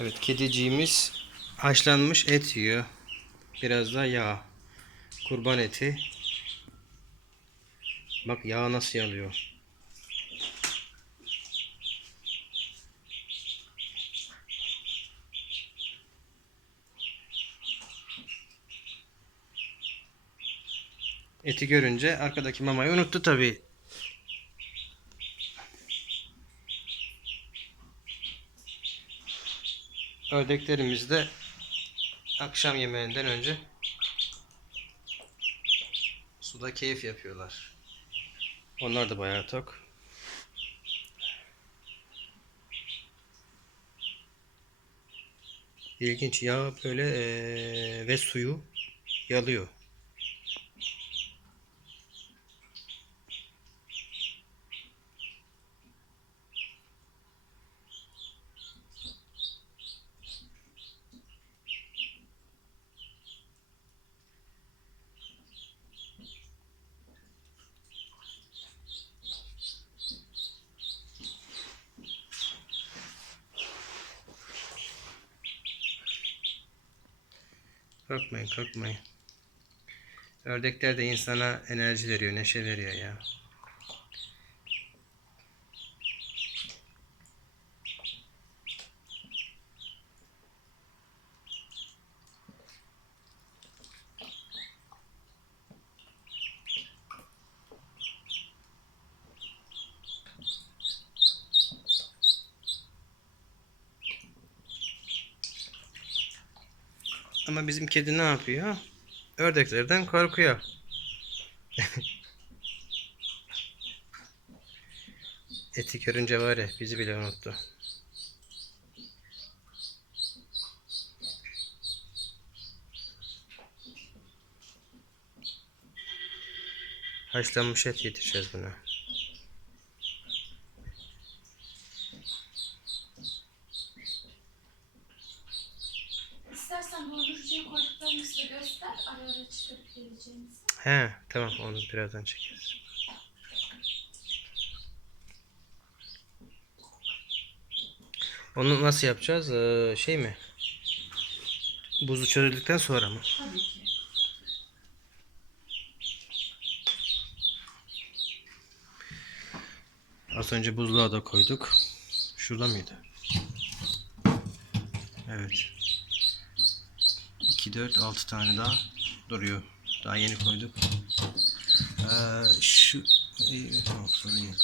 Evet kediciğimiz haşlanmış et yiyor. Biraz da yağ. Kurban eti. Bak yağ nasıl yalıyor. Eti görünce arkadaki mamayı unuttu tabi. Ördeklerimiz de akşam yemeğinden önce suda keyif yapıyorlar. Onlar da bayağı tok. İlginç yağ böyle eee, ve suyu yalıyor. Korkmayın korkmayın. Ördekler de insana enerji veriyor, neşe veriyor ya. Ama bizim kedi ne yapıyor? Ördeklerden korkuyor. Eti görünce var ya bizi bile unuttu. Haşlanmış et yedireceğiz buna. Göster. Ara ara. He tamam onu birazdan çekeriz. Onu nasıl yapacağız? Ee, şey mi? Buzu çözüldükten sonra mı? Tabii ki. Az önce buzluğa da koyduk. Şurada mıydı? Evet. 2, 4, 6 tane daha duruyor. Daha yeni koyduk. Ee, şu... İyi, tamam sorun yok.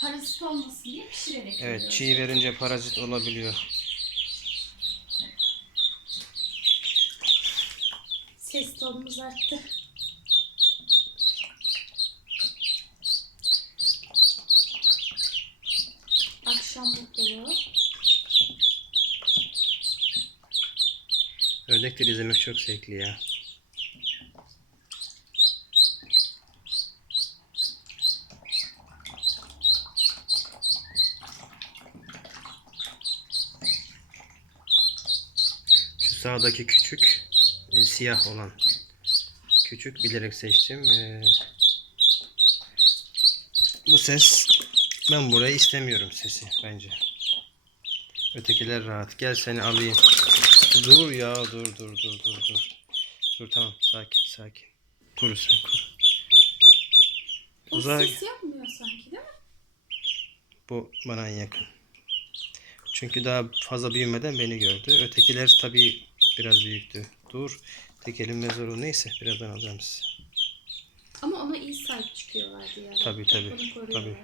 Parazit olmasın diye pişirerek Evet veriyoruz. çiğ verince parazit olabiliyor. Ses tonumuz arttı. Akşam mutluluğu. Ördekleri izlemek çok zevkli ya. Şu sağdaki küçük e, siyah olan küçük bilerek seçtim. E, bu ses ben burayı istemiyorum sesi bence. Ötekiler rahat. Gel seni alayım. Dur ya dur dur dur dur dur. Dur tamam sakin sakin. Kuru sen kuru. O Uzak. ses yapmıyor sanki değil mi? Bu bana en yakın. Çünkü daha fazla büyümeden beni gördü. Ötekiler tabii biraz büyüktü. Dur. Tek elimle zor neyse birazdan alacağım size. Ama ona iyi sahip çıkıyorlardı yani. Tabii, tabii, Onu koruyorlar. tabii.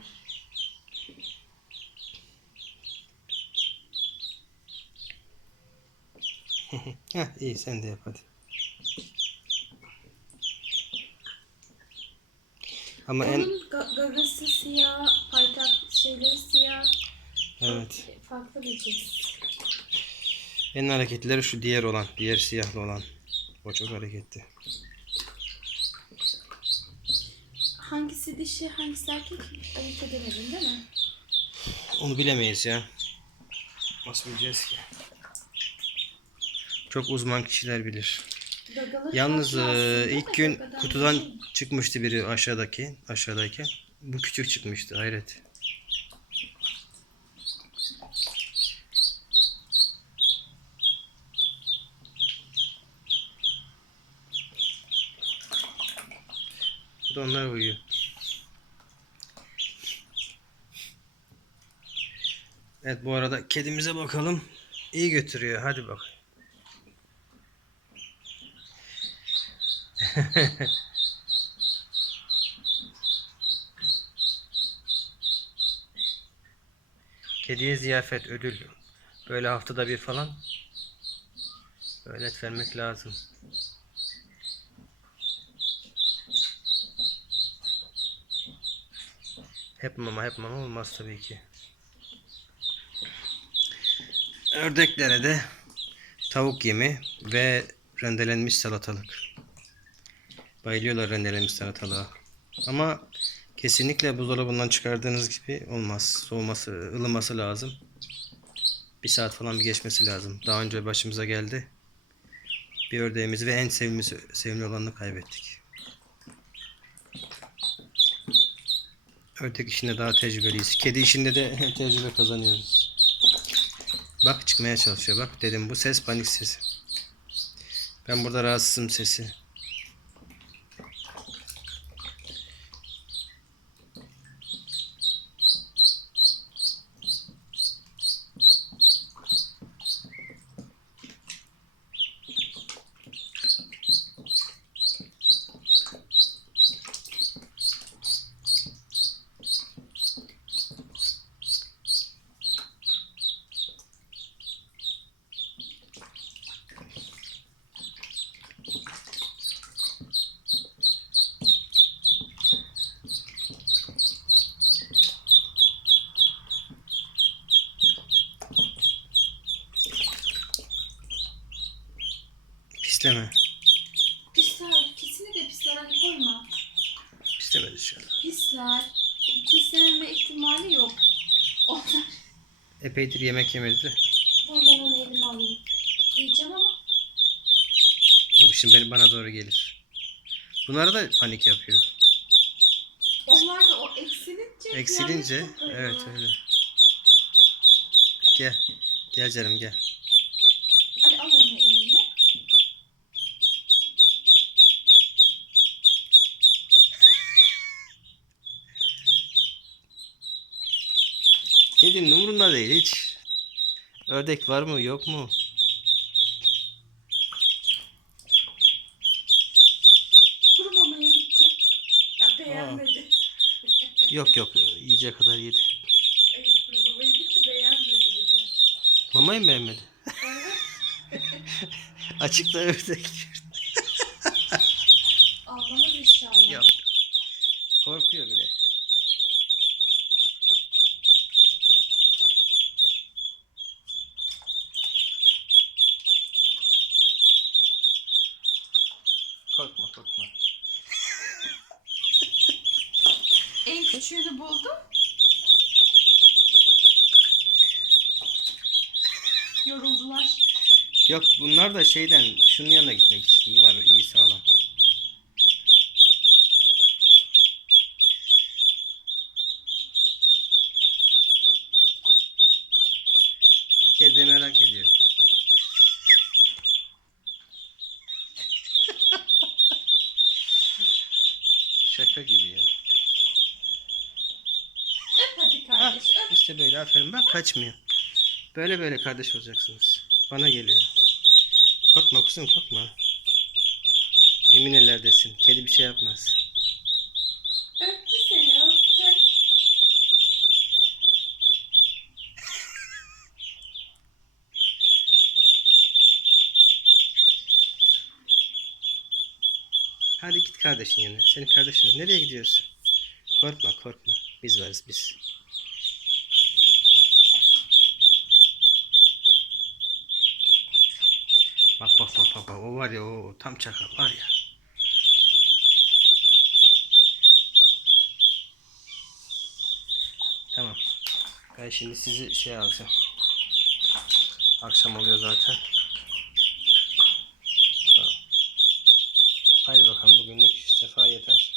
Heh iyi sen de yap hadi. Ama en Onun ga- gagası siyah, paytak şeyleri siyah. evet Farklı bir cins. en hareketlileri şu diğer olan, diğer siyahlı olan. O çok hareketli. Hangisi dişi, hangisi erkek ayırt edemedin değil mi? Onu bilemeyiz ya. Nasıl bileceğiz ki? Çok uzman kişiler bilir. Yalnız aslında ilk gün kutudan çıkmıştı biri aşağıdaki, aşağıdayken. Bu küçük çıkmıştı hayret. Bu da onlar uyuyor. Evet bu arada kedimize bakalım. İyi götürüyor. Hadi bak. Kediye ziyafet ödül. Böyle haftada bir falan. Böyle et vermek lazım. Hep mama hep mama olmaz tabii ki. Ördeklere de tavuk yemi ve rendelenmiş salatalık. Bayılıyorlar rendelenmiş salatalığa. Ama kesinlikle buzdolabından çıkardığınız gibi olmaz. Soğuması, ılıması lazım. Bir saat falan bir geçmesi lazım. Daha önce başımıza geldi. Bir ördeğimizi ve en sevimli, sevimli olanını kaybettik. Ördek işinde daha tecrübeliyiz. Kedi işinde de tecrübe kazanıyoruz. Bak çıkmaya çalışıyor. Bak dedim bu ses panik sesi. Ben burada rahatsızım sesi. Pisleme. Pisler. Kesinlikle pisler. Hadi koyma. Pislemedi inşallah. Pisler. Pislenme ihtimali yok. Onlar. Epeydir yemek yemedi. Dur ben onu elime alayım. Yiyeceğim ama. O şimdi beni bana doğru gelir. Bunlar da panik yapıyor. Onlar da o eksilince. Eksilince kopuyor. evet öyle. Gel. Gel canım gel. Hadi al onu eline. Kedinin umurunda değil hiç. Ördek var mı yok mu? Kuru mamaya gitti. Ya beğenmedi. Yok yok yiyecek kadar yedi. Evet kuru mamaya gitti beğenmedi bir de. Mamayı mı beğenmedi? Açıkta ördek. Ağlamaz inşallah. Yok. Korkuyor bile. Korkma. En küçüğünü buldum. Yoruldular. Yok bunlar da şeyden şunun yanına gitmek için. Bunlar iyi sağlam. Kedi merak ediyor. Şaka gibi ya. Öp hadi Ha, kardeş öp. İşte böyle aferin bak kaçmıyor. Böyle böyle kardeş olacaksınız. Bana geliyor. Korkma kızım korkma. Emin ellerdesin. Kedi bir şey yapmaz. Öptü seni öptü. Hadi git kardeşin yanına. Senin kardeşin nereye gidiyorsun? Korkma korkma. Biz varız biz. Bak bak. O var ya o tam çakal var ya. Tamam. Ben şimdi sizi şey alacağım. Akşam oluyor zaten. Tamam. Haydi bakalım bugünlük sefa yeter.